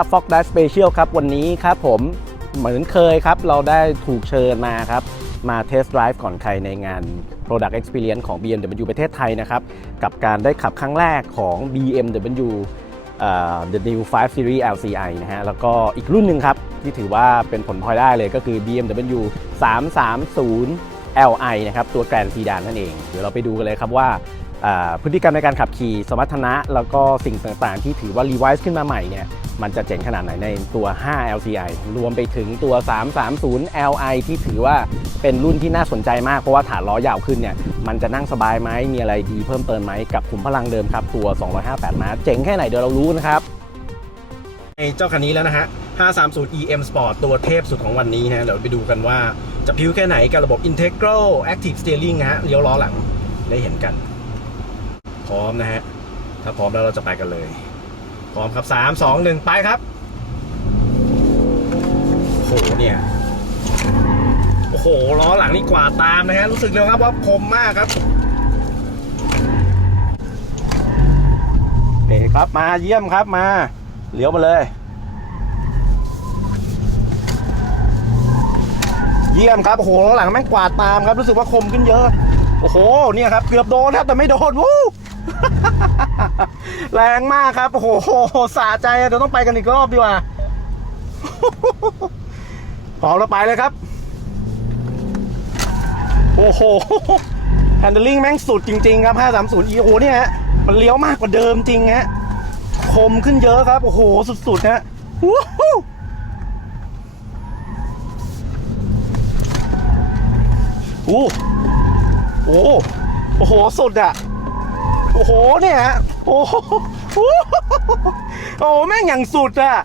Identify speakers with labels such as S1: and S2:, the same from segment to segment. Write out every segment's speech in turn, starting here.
S1: วัสดีครับ Fox Dive Special ครับ วันนี้ครับผมเหมือนเคยครับ เราได้ถูกเชิญมาครับ มาเทส t d ไ i v e ก่อนใครในงาน Product Experience ของ BMW ประเทศไทยนะครับ กับการได้ขับครั้งแรกของ BMW The New 5 Series LCI นะฮะ แล้วก็อีกรุ่นหนึ่งครับ ที่ถือว่าเป็นผลพลอยได้เลยก็คือ BMW 330 Li นะครับ ตัวแกรนซีดานนั่นเอง เดี๋ยวเราไปดูกันเลยครับว่าอ่าพฤติกรรมในการขับขี่สมรรถนะ แล้วก็สิ่งต่างๆ ที่ถือว่ารีไวซ์ขึ้นมาใหม่เนี่ย มันจะเจ๋งขนาดไหนในตัว 5 LCI รวมไปถึงตัว 330 Li ที่ถือว่าเป็นรุ่นที่น่าสนใจมาก เพราะว่าฐานล้อยาวขึ้นเนี่ย มันจะนั่งสบายไหม มีอะไรดีเพิ่มเติมไหม กับขุมพลังเดิมครับ ตัว 258 ม้า เจ๋งแค่ไหนเดี๋ยวเรารู้นะครับ
S2: ในเจ้าคันนี้แล้วนะฮะ 530 EM Sport ตัวเทพสุดของวันนี้นะเดี๋ยวไปดูกันว่าจะพิ้วแค่ไหนกับระบบ Integral Active Steering นะฮะเลี้ยวล้อหลังได้เห็นกัน พร้อมนะฮะ ถ้าพร้อมแล้วเราจะไปกันเลย พร้อมครับ3 2 1ไปครับโอ้โหเนี่ยโอ้โหล้อหลังนี่กว่าตามนะฮะรู้สึกเลยครับว่าคมมากครับ
S1: โอเคครับมาเยี่ยมครับมาเลี้ยวมาเลย เยี่ยมครับโอ้โหล้อหลังแม่งกว่าตามครับรู้สึกว่าคมขึ้นเยอะ โอ้โหเนี่ยครับเกือบโดนครับแต่ไม่โดนวู้ แรงมากครับ โอ้โหสะใจเดี๋ยวต้องไปกันอีกรอบดีกว่าพร้อมแล้วไปเลยครับ โอ้โหแฮนด์ลิงแม่งสุดจริง ๆ ครับ 530 e โหเนี่ยฮะ มันเลี้ยวมากกว่าเดิมจริงฮะ คมขึ้นเยอะครับ โอ้โห สุดๆฮะวู้ฮู้อู้โอ้โอ้โห สุดอะ อ้โหเนี่ยฮะโอ้โหโอ้โหแม่งอย่างสุดอะ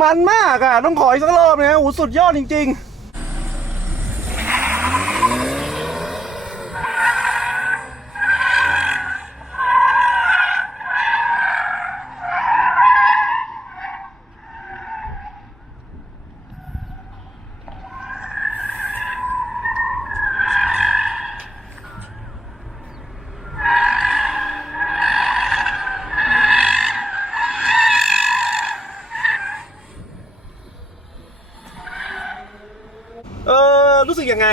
S1: มันมากอะต้องขออีกสักรอบนะโอ้โหสุดยอดจริง ๆ
S2: เออรู้สึก ยังไง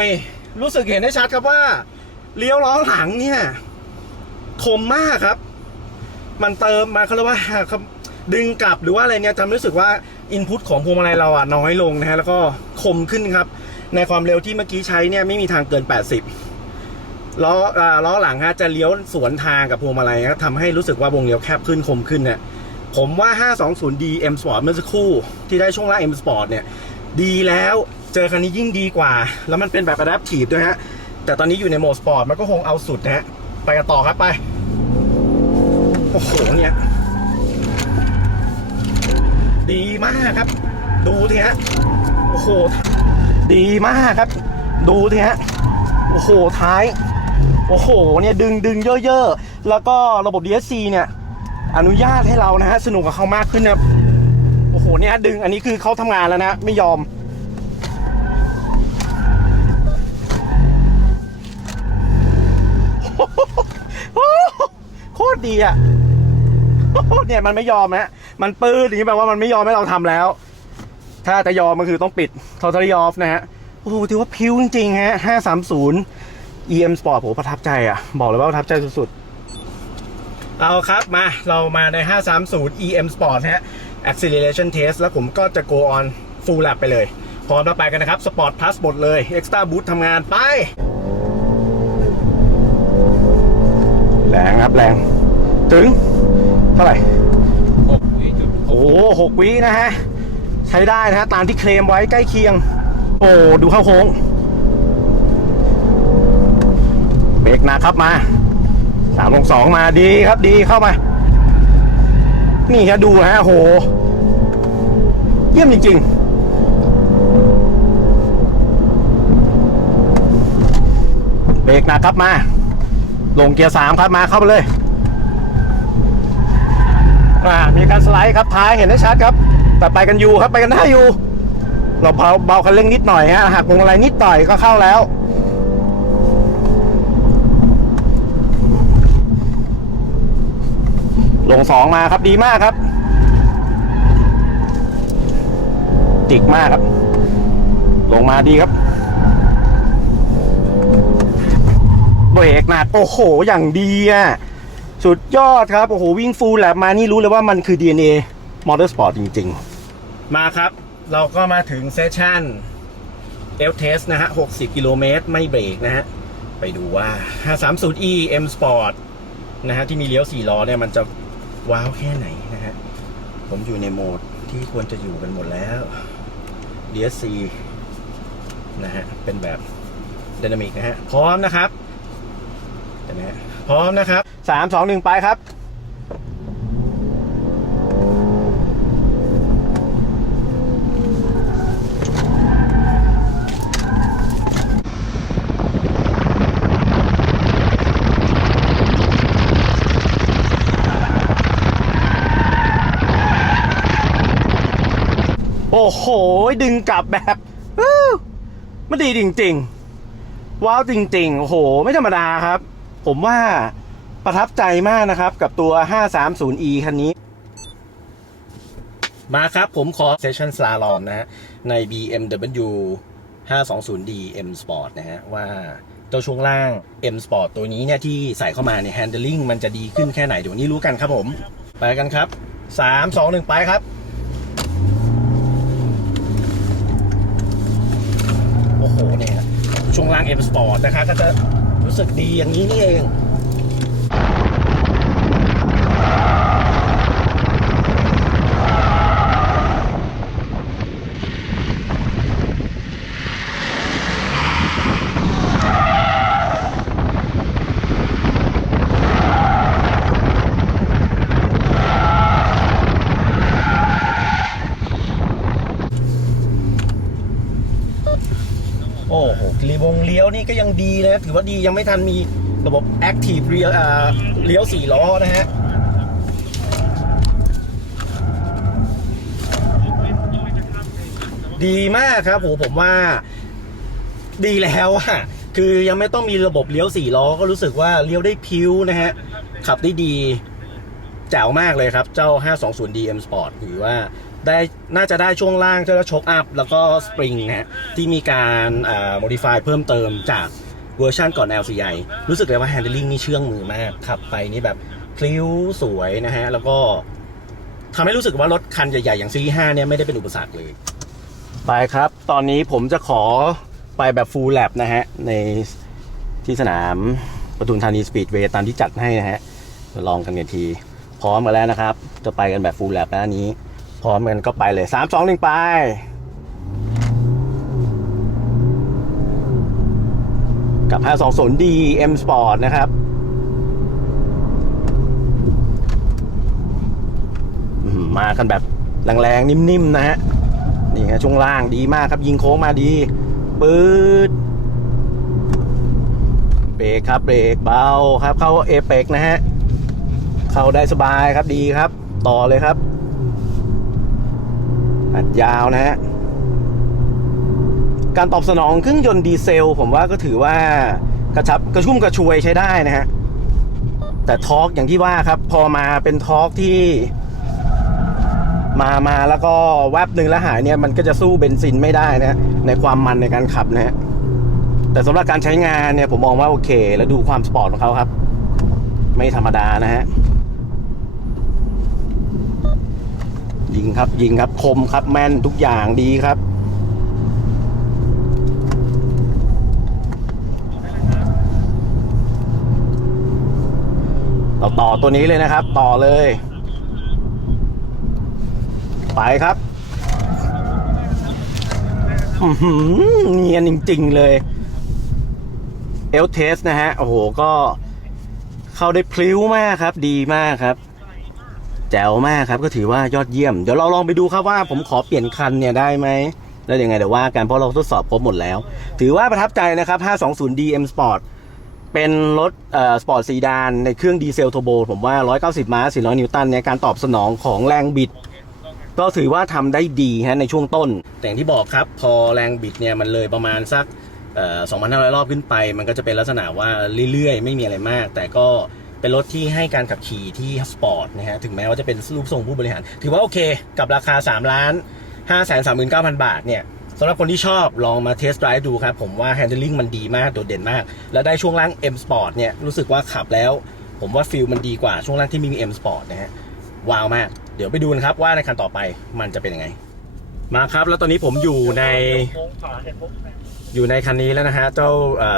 S2: รู้สึกเห็นได้ชัดครับว่าเลี้ยวล้อหลังเนี่ยคมมากครับ มันเติมมาเขาเรียกว่าครับดึงกลับหรือว่าอะไรเนี่ยทำรู้สึกว่าอินพุตของพวงมาลัยเราอะน้อยลงนะฮะแล้วก็คมขึ้นครับ ในความเร็วที่เมื่อกี้ใช้เนี่ยไม่มีทางเกิน 80ล้ออล้อหลังฮะจะเลี้ยวสวนทางกับพวงมาลัยครับทำให้รู้สึกว่าวงเลี้ยวแคบขึ้นคมขึ้นเนี่ยผมว่า 520D M Sport เมื่อสักครู่ที่ได้ช่วงล่าง M Sport เนี่ย ดีแล้ว เจอคันนี้ยิ่งดีกว่า แล้วมันเป็นแบบ adaptive ด้วยฮะ แต่ตอนนี้อยู่ในโหมดสปอร์ตมันก็คงเอาสุดนะฮะ ไปกันต่อครับไป โอ้โหเนี่ย ดีมากครับ ดูทีฮะ โอ้โห ดีมากครับ ดูทีฮะ โอ้โห ท้าย โอ้โห เนี่ยดึงดึงเยอะๆ แล้วก็ระบบ DSC เนี่ย อนุญาตให้เรานะฮะ สนุกกับเขามากขึ้นนะโอ้โห เนี่ยดึง อันนี้คือเขาทำงานแล้วนะ ไม่ยอม โคตรดีอะเนี่ยมันไม่ยอมฮะมันปื้ดอย่างนี้แปลว่ามันไม่ยอมให้เราทำแล้ว ถ้าจะยอมมันคือต้องปิด totally off นะฮะโอ้โหถือว่าพิ้วจริงๆฮะ530 EM Sport ผมประทับใจอะ บอกเลยว่าประทับใจสุดๆ เอาครับมาเรามาใน 530 EM Sport ฮะ acceleration test แล้วผมก็จะ go on full lap ไปเลย พร้อมแล้วไปกันนะครับ Sport Plus หมดเลย Extra Boost ทำงานไป
S1: แรงครับแรง ถึง เท่าไหร่โอ้หกวินะฮะ ใช้ได้นะฮะ ตามที่เคลมไว้ใกล้เคียง โอ้ดูเข้าโค้งเบรกหนะครับมาสามลงสองมาดีครับดีเข้ามา นี่ฮะดูฮะโห เยี่ยมจริง ๆเบรกหนะครับมา ลงเกียร์สามครับมาเข้าไปเลยอ่ามีการสไลด์ครับท้ายเห็นได้ชัดครับ แต่ไปกันอยู่ครับไปกันได้อยู่ เราเบาเบาคันเร่งนิดหน่อยฮะหักวงมาลัยนิดหน่อยก็เข้าแล้วลงสองมาครับดีมากครับ จิกมากครับ ลงมาดีครับ เบรกหนักโอ้โห อย่างดีอะสุดยอดครับ โอ้โห วิ่งฟูลแลบมานี่รู้เลยว่ามันคือ DNA Motorsport จริง ๆ มาครับ เราก็มาถึงเซสชั่นเอลเทสนะฮะ 60 กิโลเมตร ไม่เบรกนะฮะ ไปดูว่า 530e M Sport นะฮะ ที่มีเลี้ยว 4 ล้อเนี่ย มันจะว้าวแค่ไหนนะฮะ ผมอยู่ในโหมดที่ควรจะอยู่กันหมดแล้ว DSC นะฮะ เป็นแบบด y นามิกนะฮะ พร้อมนะครับ พร้อมนะครับสามสองหนึ่งไปครับโอ้โห ดึงกลับแบบมันดีจริง ๆ ว้าวจริง ๆ โอ้โห ไม่ธรรมดาครับ ผมว่าประทับใจมากนะครับกับตัว 530e คันนี้ มาครับผมขอ Session Slalom นะฮะ ใน BMW 520d M Sport นะฮะ ว่าเจ้าช่วงล่าง M Sport ตัวนี้เนี่ย ที่ใส่เข้ามาเนี่ย handling มันจะดีขึ้นแค่ไหน เดี๋ยวนี้รู้กันครับผม ไปกันครับ 3 2 1 ไปครับโอ้โหเนี่ยช่วงล่าง M Sport นะคะก็จะ รู้สึกดีอย่างนี้นี่เอง โอ้โหรีวงเลี้ยวนี่ก็ยังดี นะถือว่าดียังไม่ทันมีระบบ Active เลี้ยวอ่าเลี้ยวสี่ล้อนะฮะดีมากครับโหผมว่าดีแล้วอะคือยังไม่ต้องมีระบบเลี้ยวสี่ล้อก็รู้สึกว่าเลี้ยวได้พิ้วนะฮะ ขับได้ดีแจ๋วมากเลยครับ เจ้า 520D M Sport ถือว่าได้น่าจะได้ช่วงล่างเจ้าช็อคอัพ แล้วก็สปริงนะฮะที่มีการอ่า modify เพิ่มเติมจาก เวอร์ชันก่อน LCI รู้สึกเลยว่า handling นี่เชื่องมือมากขับไปนี่แบบพลิ้วสวยนะฮะ แล้วก็ทำให้รู้สึกว่ารถคันใหญ่ๆ อย่างซีรีส์5เนี่ยไม่ได้เป็นอุปสรรคเลย ไปครับ ตอนนี้ผมจะขอไปแบบ full lap นะฮะ ในที่สนามปทุมธานีสปีดเวย์ตามที่จัดให้นะฮะมาลองกันกันที พร้อมกันแล้วนะครับ จะไปกันแบบ full lap แล้วอันนี้ พร้อมกันก็ไปเลย 3 2 1 ไป กับ 520D M Sport นะครับมมากันแบบแรงๆ นิ่มๆ นะฮะ นี่ฮะช่วงล่างดีมากครับ ยิงโค้งมาดีปื๊ดเบรกครับเบรกเบาครับ เข้าเอเปกนะฮะ เข้าได้สบายครับดีครับ ต่อเลยครับอัดยาวนะฮะ การตอบสนองเครื่องยนต์ดีเซล ผมว่าก็ถือว่ากระชับกระชุ่มกระชวยใช้ได้นะฮะ แต่ทอร์กอย่างที่ว่าครับ พอมาเป็นทอร์กที่ มามาแล้วก็แวบหนึ่งแล้วหายเนี่ยมันก็จะสู้เบนซินไม่ได้นะในความมันในการขับนะฮะแต่สำหรับการใช้งานเนี่ยผมมองว่าโอเค แล้วดูความสปอร์ตของเขาครับ ไม่ธรรมดานะฮะยิงครับยิงครับคมครับแม่นทุกอย่างดีครับ เราต่อตัวนี้เลยนะครับ ต่อเลย ไปครับเนียนจริง ๆ เลยเอลเทสนะฮะ โอ้โห ก็เข้าได้พลิ้วมากครับ ดีมากครับ แจ๋วมากครับก็ถือว่ายอดเยี่ยม เดี๋ยวเราลองไปดูครับว่าผมขอเปลี่ยนคันเนี่ยได้ไหม แล้วยังไงเดี๋ยวว่ากันเพราะเราทดสอบครบหมดแล้ว ถือว่าประทับใจนะครับ 520D M Sport เป็นรถสปอร์ตซีดานในเครื่องดีเซลโทโบผมว่า 190 ม้า 400 นิวตันในการตอบสนองของแรงบิด ก็ถือว่าทำได้ดีฮะในช่วงต้น แต่อย่างที่บอกครับ พอแรงบิดเนี่ยมันเลยประมาณสักเอ่อ2,500 รอบขึ้นไป มันก็จะเป็นลักษณะว่าเรื่อยๆ ไม่มีอะไรมาก แต่ก็เป็นรถที่ให้การขับขี่ที่สปอร์ตนะฮะถึงแม้ว่าจะเป็นรูปทรงผู้บริหาร ถือว่าโอเค กับราคา 3 ล้าน539,000 บาทเนี่ย สำหรับคนที่ชอบลองมาเทสต์ไดรฟ์ดูครับ ผมว่า handling มันดีมาก โดดเด่นมาก แล้วได้ช่วงล่าง M Sport เนี่ย รู้สึกว่าขับแล้ว ผมว่าฟิลมันดีกว่าช่วงล่างที่มี M Sport นะฮะ ว้าวมาก เดี๋ยวไปดูนะครับว่าในคันต่อไปมันจะเป็นยังไง มาครับ แล้วตอนนี้ผมอยู่ใน อยู่ในคันนี้แล้วนะฮะ เจ้า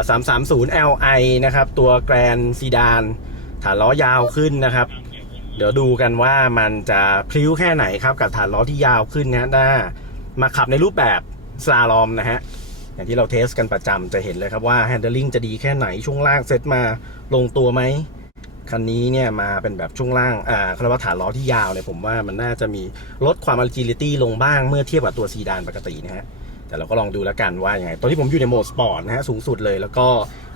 S1: 330 Li นะครับ ตัวแกรนซีดาน ฐานล้อยาวขึ้นนะครับ เดี๋ยวดูกันว่ามันจะพลิ้วแค่ไหนครับ กับฐานล้อที่ยาวขึ้นนะถ้ามาขับในรูปแบบ สลาลอมนะฮะ อย่างที่เราเทสกันประจำจะเห็นเลยครับว่า handling จะดีแค่ไหนช่วงล่างเซตมาลงตัวไหมคันนี้เนี่ยมาเป็นแบบช่วงล่างอ่าเขารียกว่าฐานล้อที่ยาวเนี่ยผมว่ามันน่าจะมีลดความ agility ลงบ้างเมื่อเทียบกับตัวซีดานปกตินะฮะ แต่เราก็ลองดูแล้วกันว่าอยังไง ตอนนี้ผมอยู่ในโหมดสปอร์ตนะฮะ สูงสุดเลยแล้วก็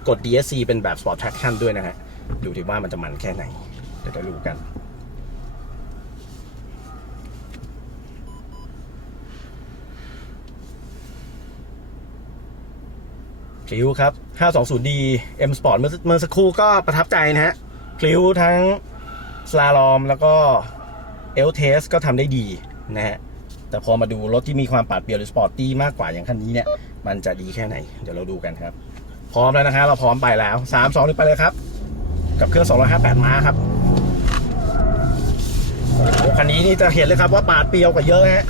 S1: กด DSC เป็นแบบ Sport Traction ด้วยนะฮะ ดูที่ว่ามันจะมันแค่ไหน เดี๋ยวเราดูกัน คลิวครับ 520D M Sport เมื่อเมื่อสักครู่ก็ประทับใจนะฮะคลิวทั้งสลาลอมแล้วก็เอลเทสก็ทำได้ดีนะฮะ แต่พอมาดูรถที่มีความปาดเปรียวหรือสปอร์ตตี้มากกว่าอย่างคันนี้เนี่ย มันจะดีแค่ไหน เดี๋ยวเราดูกันครับ พร้อมแล้วนะฮะเราพร้อมไปแล้ว 3 2 1ไปเลยครับ กับเครื่อง 258 ม้าครับโอ้คันนี้นี่จะเห็นเลยครับว่าปาดเปรียวกว่าเยอะฮะ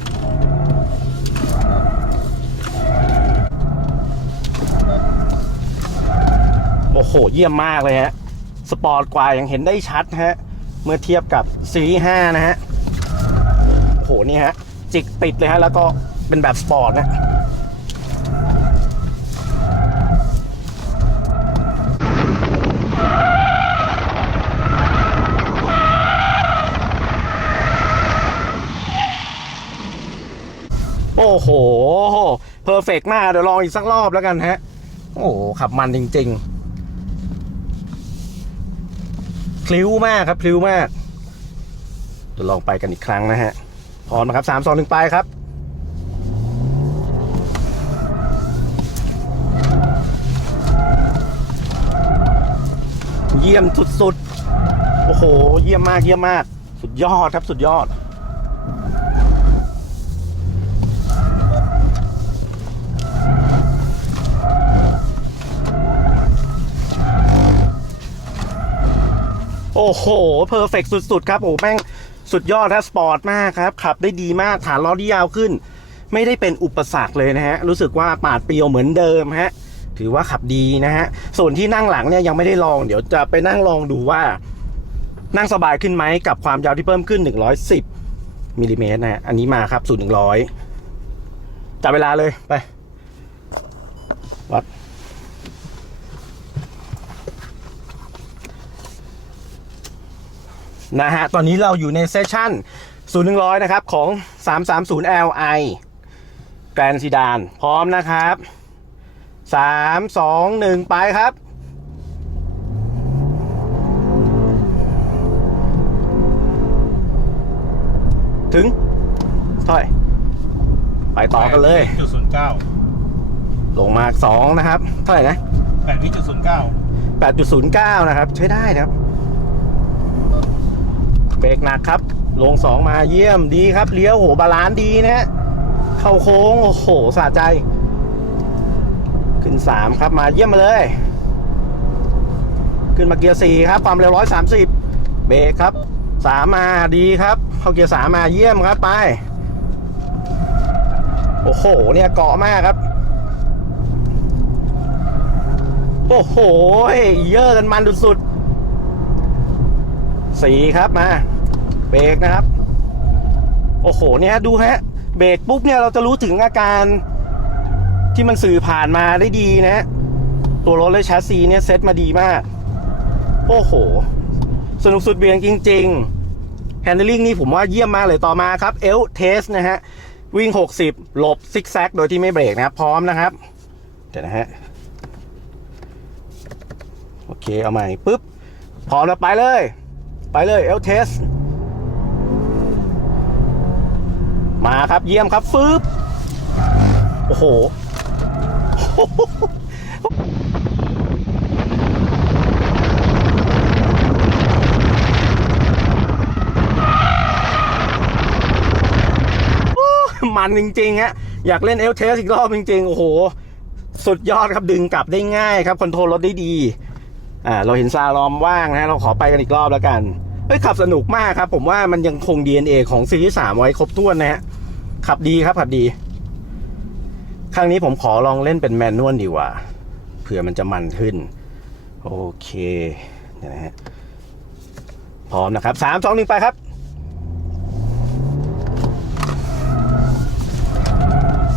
S1: โอ้โหเยี่ยมมากเลยฮะ สปอร์ตกว่ายังเห็นได้ชัดฮะ เมื่อเทียบกับซีรีส์5นะฮะโอ้โหนี่ฮะ จิกติดเลยฮะ แล้วก็เป็นแบบสปอร์ตนะโอ้โห เพอร์เฟกมาก เดี๋ยวลองอีกสักรอบแล้วกันฮะ โอ้โห ขับมันจริง ๆ พลิ้วมากครับพลิ้วมากเดี๋ยวลองไปกันอีกครั้งนะฮะพร้อมนะครับสามสองหนึ่งไปครับเยี่ยมสุดๆ โอ้โห เยี่ยมมาก เยี่ยมมาก สุดยอดครับ สุดยอด โอ้โหเพอร์เฟกสุดๆ ครับโอ้แม่งสุดยอดครับสปอร์ตมากครับ ขับได้ดีมากฐานล้อที่ยาวขึ้น ไม่ได้เป็นอุปสรรคเลยนะฮะ รู้สึกว่าปาดเปรียวเหมือนเดิมฮะ ถือว่าขับดีนะฮะ ส่วนที่นั่งหลังเนี่ยยังไม่ได้ลอง เดี๋ยวจะไปนั่งลองดูว่า นั่งสบายขึ้นไหมกับความยาวที่เพิ่มขึ้น 110มิลลิเมตรนะฮะอันนี้มาครับสูตร100จับเวลาเลยไปวัด นะฮะ ตอนนี้เราอยู่ในเซสชั่น 0 100 นะครับ ของ 330 Li แกรนซีดาน พร้อมนะครับ 3 2 1 ไปครับ ถึงเท่าไหร่ไปต่อกันเลย
S3: จุดศูนย์เก้า
S4: ลงมา 2 นะครับ เท่าไหร่นะ
S3: แปดวิจุดศูนย์เก้า
S4: 8.09 นะครับ ใช้ได้นะครับเบ รกหนักครับ ลง2มาเยี่ยมดีครับเลี้ยวโหบาลานซ์ดีนะฮะเข้าโค้งโอ้โหสะใจ ขึ้น3ครับมาเยี่ยมมาเลย ขึ้นมาเกียร์4ครับความเร็ว130เบรกครับ3มมาดีครับ เข้าเกียร์3มาเยี่ยมครับไป โอ้โหเนี่ยเกาะมากครับโอ้โห เยอะกันมันสุดๆสีครับมา เบรกนะครับ โอ้โหเนี่ยดูฮะเบรกปุ๊บเนี่ยเราจะรู้ถึงอาการที่มันสื่อผ่านมาได้ดีนะ ตัวรถและแชสซีเนี่ยเซ็ตมาดีมาก โอ้โห สนุกสุดเบียงจริง ๆ แฮนด์ลิงนี่ผมว่าเยี่ยมมากเลยต่อมาครับเอลเทสนะฮะ วิ่ง 60 หลบซิกแซกโดยที่ไม่เบรกนะครับ พร้อมนะครับ เดี๋ยวนะฮะ โอเค เอาใหม่ปุ๊บ พร้อมแล้วไปเลย ไปเลยเอลเทส มา ครับ เยี่ยมครับฟืบโอ้โหมัน
S1: มันจริงๆฮะอยากเล่นเอลเทสอีกรอบจริงๆ โอ้โห สุดยอดครับดึงกลับได้ง่ายครับคอนโทรลรถได้ดีอ่าเราเห็นซาลอมว่างนะ เราขอไปกันอีกรอบแล้วกันเฮ้ยขับสนุกมากครับ ผมว่ามันยังคง DNA ของซีรีส์สามไว้ครบถ้วนนะฮะ ขับดีครับขับดี ครั้งนี้ผมขอลองเล่นเป็นแมนนวลดีกว่าเผื่อมันจะมันขึ้น โอเคนะฮะพร้อมนะครับสามสองหนึ่งไปครับ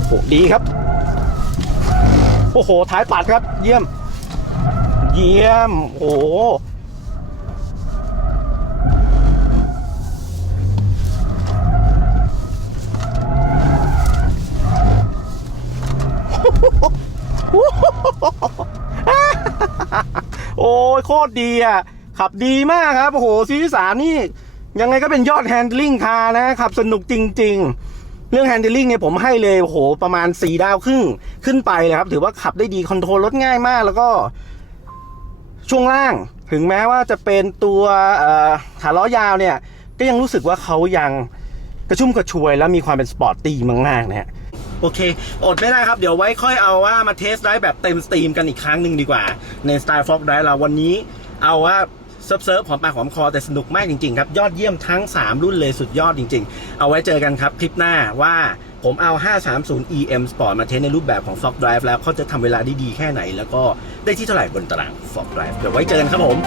S1: โอ้ดีครับ โอ้โห ท้ายปัดครับ เยี่ยม เยี่ยม โอ้ โหโอ้ยโคตรดีอะ ขับดีมากครับ โอ้โหซีรีส์สามนี่ ยังไงก็เป็นยอดแฮนด์ลิงคาร์นะ ขับสนุกจริง ๆ เรื่องแฮนด์ลิงเนี่ยผมให้เลย โอ้โห ประมาณ4ดาวครึ่งขึ้นไปเลยครับ ถือว่าขับได้ดีคอนโทรลรถง่ายมากแล้วก็ ช่วงล่างถึงแม้ว่าจะเป็นตัวขาล้อยาวเนี่ย ก็ยังรู้สึกว่าเขายังกระชุ่มกระชวย และมีความเป็นสปอร์ตตี้มากๆนะฮะ โอเค อดไม่ได้ครับ เดี๋ยวไว้ค่อยเอาว่ามาเทสได้แบบเต็มสตรีมกันอีกครั้งหนึ่งดีกว่า ในสไตล์ฟอกได้เราวันนี้เอาว่าเซิร์ฟเซิร์ฟหอมปากหอมคอแต่สนุกมากจริงๆครับ ยอดเยี่ยมทั้ง 3 รุ่นเลยสุดยอดจริง ๆ เอาไว้เจอกันครับ คลิปหน้าว่าผมเอา 530 EM Sport มาเทสในรูปแบบของ Fog Drive แล้วเขาจะทำเวลาได้ดีแค่ไหน แล้วก็ได้ที่เท่าไหร่บนตาราง Fog Drive เดี๋ยวไว้เจอกันครับผม